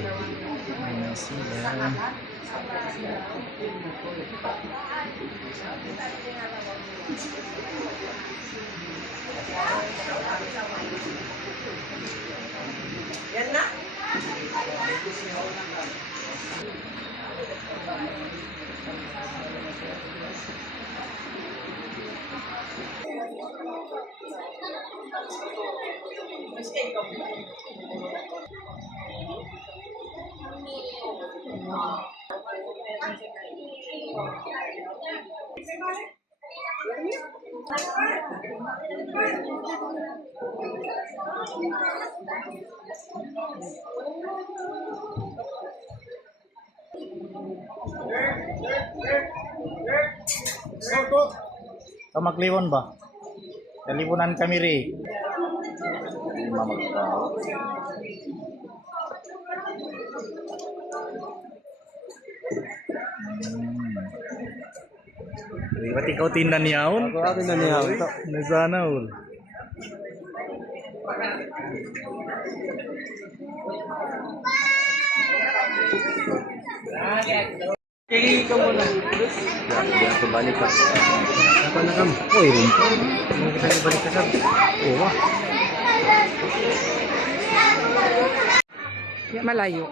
Ayan sila. Yan na. Kamakliwon ba? Kalibunan kami rin. Mamagpao. Ba't ikaw tindan niyaon? Ako atin na niya. Nasana ul. Kaya ka muna. Diyan ko balik ka. Ako na kam. Uy, rin. Hindi kita balik ka sa. Oo. Malayo.